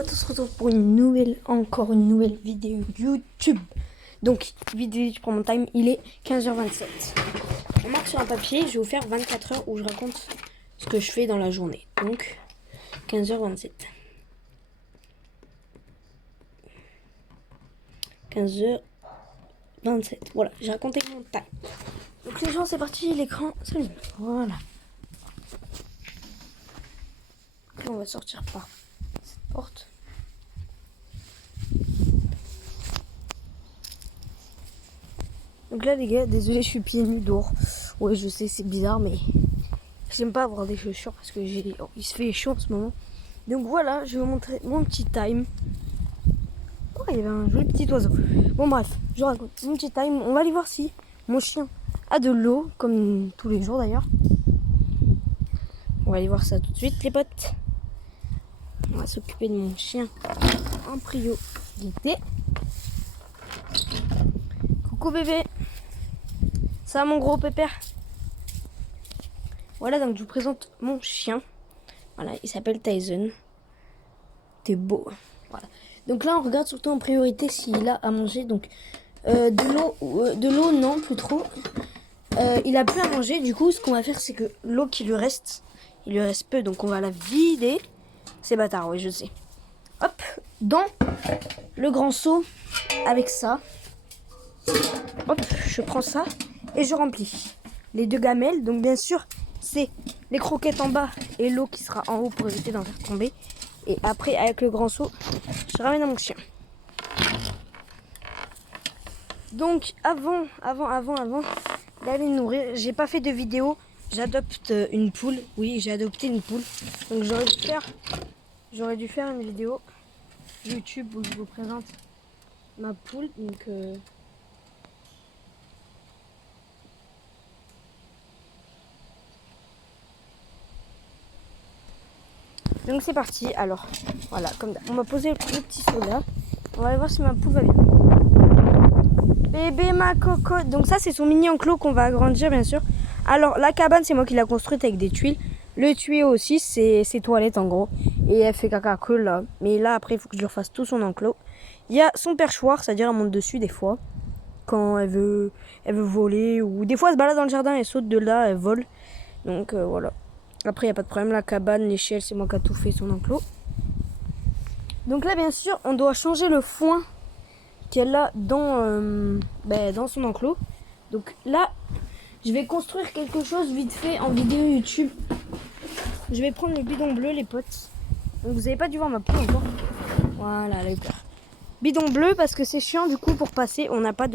potes, on se retrouve pour encore une nouvelle vidéo YouTube. Donc, vidéo, je prends mon time, il est 15h27. On marque sur un papier, je vais vous faire 24 heures où je raconte ce que je fais dans la journée. Donc, 15h27. 15h27. Voilà, j'ai raconté mon time. Donc, les gens, c'est parti, l'écran, salut. Voilà. Là, on va sortir par cette porte. Donc là les gars, désolé, je suis pieds nus dehors. Ouais, je sais, c'est bizarre, mais j'aime pas avoir des chaussures parce que il se fait chaud en ce moment. Donc voilà, je vais vous montrer mon petit time. Oh, il y avait un joli petit oiseau. Bon bref, je raconte mon petit time. On va aller voir si mon chien a de l'eau, comme tous les jours d'ailleurs. On va aller voir ça tout de suite les potes. On va s'occuper de mon chien en priorité. Coucou bébé. Ça mon gros pépère. Voilà, donc je vous présente mon chien. Voilà, il s'appelle Tyson. T'es beau. Voilà. Donc là, on regarde surtout en priorité s'il a à manger. Donc de l'eau, non, plus trop. Il a plus à manger. Du coup, ce qu'on va faire, c'est que l'eau qui lui reste, il lui reste peu. Donc on va la vider. C'est bâtard, oui, je sais. Hop, dans le grand seau avec ça. Hop, je prends ça et je remplis les deux gamelles. Donc bien sûr, c'est les croquettes en bas et l'eau qui sera en haut pour éviter d'en faire tomber. Et après, avec le grand seau, je ramène à mon chien. Donc avant d'aller nourrir, j'ai pas fait de vidéo. J'adopte une poule. Oui, j'ai adopté une poule. Donc j'aurais dû faire une vidéo YouTube où je vous présente ma poule. Donc c'est parti. Alors voilà, comme on va poser le petit seau là. On va aller voir si ma poule va bien. Bébé ma cocotte. Donc ça c'est son mini enclos qu'on va agrandir bien sûr. Alors la cabane c'est moi qui l'ai construite avec des tuiles. Le tuyau aussi c'est ses toilettes en gros. Et elle fait caca que là. Mais là après il faut que je lui refasse tout son enclos. Il y a son perchoir, c'est-à-dire elle monte dessus des fois. Quand elle veut voler. Ou des fois elle se balade dans le jardin, elle saute de là, elle vole. Donc voilà. Après, il n'y a pas de problème, la cabane, l'échelle, c'est moi qui a tout fait son enclos. Donc là, bien sûr, on doit changer le foin qu'elle a dans son enclos. Donc là, je vais construire quelque chose vite fait en vidéo YouTube. Je vais prendre le bidon bleu, les potes. Donc vous n'avez pas dû voir ma poule encore. Voilà, elle a eu peur. Bidon bleu, parce que c'est chiant, du coup, pour passer, on n'a pas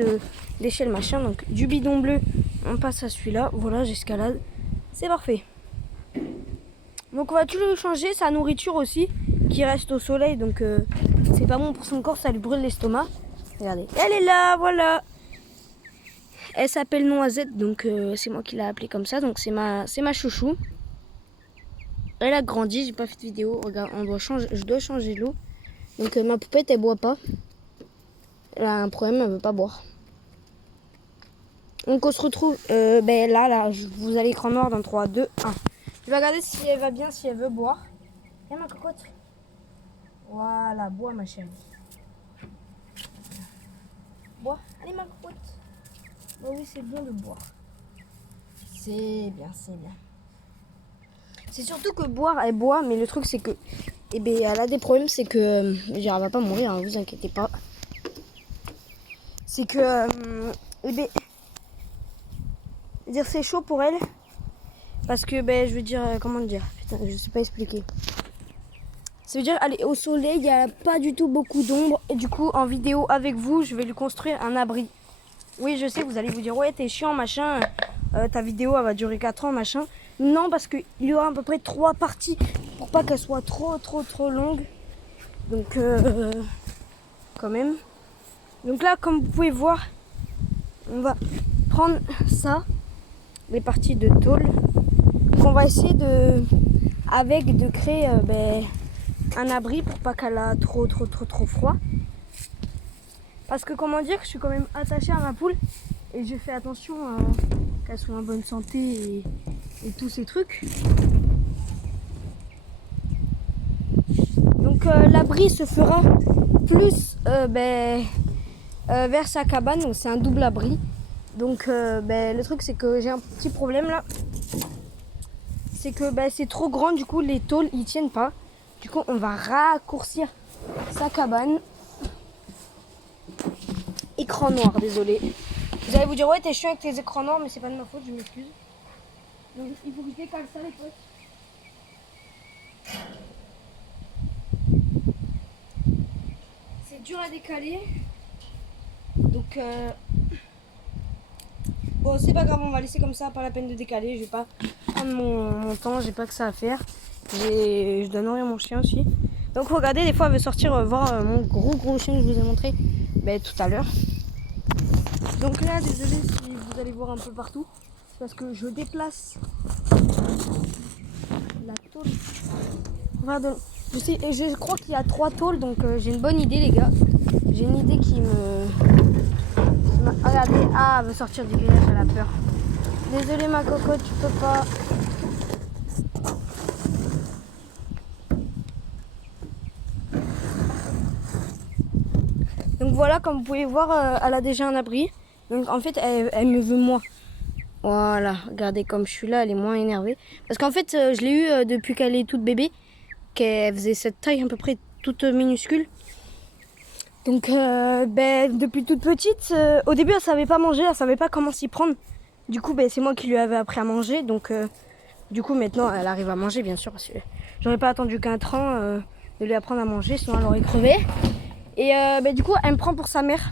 d'échelle machin. Donc du bidon bleu, on passe à celui-là. Voilà, j'escalade. C'est parfait. Donc on va tout lui changer, sa nourriture aussi, qui reste au soleil, donc c'est pas bon pour son corps, ça lui brûle l'estomac. Regardez, elle est là, voilà. Elle s'appelle Noisette, donc c'est moi qui l'ai appelée comme ça, donc c'est ma chouchou. Elle a grandi, j'ai pas fait de vidéo, regarde, je dois changer l'eau. Donc ma poupette, elle boit pas. Elle a un problème, elle veut pas boire. Donc on se retrouve, là, vous allez écran noir dans 3, 2, 1. Je vais regarder si elle va bien, si elle veut boire. Viens ma cocotte. Voilà, bois ma chérie. Bois. Allez ma cocotte. Oh oui, c'est bon de boire. C'est bien, c'est bien. C'est surtout que boire, elle boit, mais le truc c'est que, elle a des problèmes, c'est que, elle va pas mourir, hein, vous inquiétez pas. C'est que, dire c'est chaud pour elle. Parce que, je veux dire, comment dire, putain, je sais pas expliquer. Ça veut dire, aller au soleil, il n'y a pas du tout beaucoup d'ombre. Et du coup, en vidéo avec vous, je vais lui construire un abri. Oui, je sais, vous allez vous dire, ouais, t'es chiant, machin. Ta vidéo, elle va durer 4 ans, machin. Non, parce qu'il y aura à peu près 3 parties pour pas qu'elle soit trop longue. Donc, quand même. Donc là, comme vous pouvez voir, on va prendre ça, les parties de tôle. On va essayer de créer un abri pour pas qu'elle a trop froid. Parce que comment dire, je suis quand même attachée à ma poule et je fais attention qu'elle soit en bonne santé et tous ces trucs. Donc Donc l'abri se fera plus vers sa cabane, donc c'est un double abri. Donc le truc c'est que j'ai un petit problème là. C'est que c'est trop grand, du coup les tôles ils tiennent pas. Du coup on va raccourcir sa cabane. Écran noir, désolé. Vous allez vous dire ouais t'es chiant avec tes écrans noirs, mais c'est pas de ma faute, je m'excuse. Donc il faut que je décale ça les potes. C'est dur à décaler. Donc bon c'est pas grave, on va laisser comme ça, pas la peine de décaler. Je vais pas prendre mon temps, j'ai pas que ça à faire. Je donne rien à mon chien aussi. Donc regardez, des fois elle veut sortir voir mon gros chien que je vous ai montré tout à l'heure. Donc là désolé si vous allez voir un peu partout, c'est parce que je déplace la tôle. Pardon. Je crois qu'il y a 3 tôles, donc j'ai une bonne idée les gars. J'ai une idée qui me... Regardez, elle veut sortir du village, elle a peur. Désolée ma cocotte, tu peux pas. Donc voilà, comme vous pouvez voir, elle a déjà un abri. Donc en fait, elle me veut moi. Voilà, regardez comme je suis là, elle est moins énervée. Parce qu'en fait, je l'ai eue depuis qu'elle est toute bébé. Qu'elle faisait cette taille à peu près toute minuscule. Donc depuis toute petite, au début elle savait pas manger, elle savait pas comment s'y prendre. Du coup c'est moi qui lui avais appris à manger. Donc du coup maintenant elle arrive à manger bien sûr. Parce que j'aurais pas attendu qu'1 an de lui apprendre à manger, sinon elle aurait crevé. Et du coup elle me prend pour sa mère.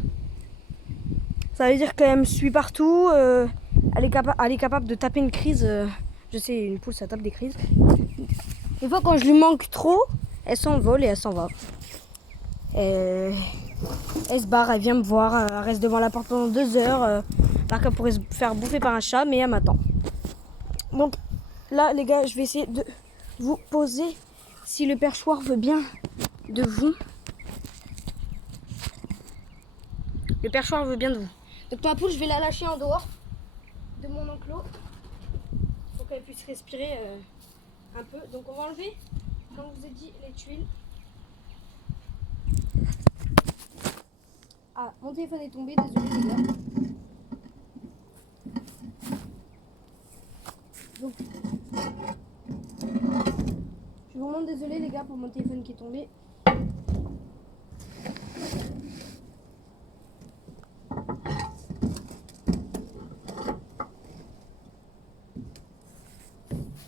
Ça veut dire qu'elle me suit partout. Elle est capable de taper une crise. Je sais, une poule ça tape des crises. Des fois quand je lui manque trop, elle s'envole et elle s'en va. Elle se barre, elle vient me voir, elle reste devant la porte pendant 2 heures. Alors qu'elle pourrait se faire bouffer par un chat, mais elle m'attend. Donc là les gars, je vais essayer de vous poser si le perchoir veut bien de vous. Le perchoir veut bien de vous. Donc ma poule, je vais la lâcher en dehors de mon enclos pour qu'elle puisse respirer un peu. Donc on va enlever, comme je vous ai dit, les tuiles. Ah, mon téléphone est tombé, désolé les gars. Donc, je suis vraiment désolée les gars pour mon téléphone qui est tombé.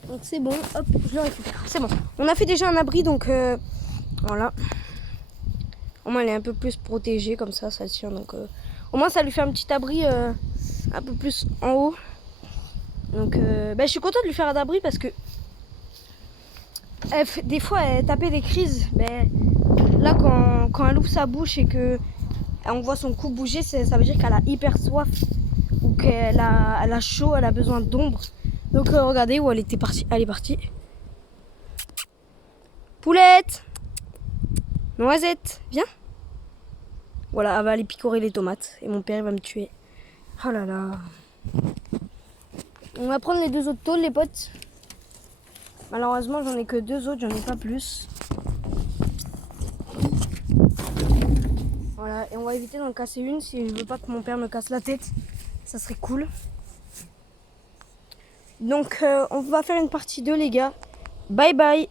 Donc c'est bon, hop, je le récupère. C'est bon. On a fait déjà un abri, donc voilà. Au moins elle est un peu plus protégée, comme ça tient. Donc au moins ça lui fait un petit abri un peu plus en haut. Donc je suis contente de lui faire un abri parce que des fois elle tapait des crises. Là quand elle ouvre sa bouche et que on voit son cou bouger, ça veut dire qu'elle a hyper soif ou qu'elle a chaud, elle a besoin d'ombre. Donc regardez où elle était partie. Elle est partie. Poulette, Noisette, viens. Voilà, elle va aller picorer les tomates et mon père il va me tuer. Oh là là. On va prendre les 2 autres tôles les potes. Malheureusement j'en ai que 2 autres, j'en ai pas plus. Voilà, et on va éviter d'en casser une si je veux pas que mon père me casse la tête. Ça serait cool. Donc on va faire une partie 2 les gars. Bye bye.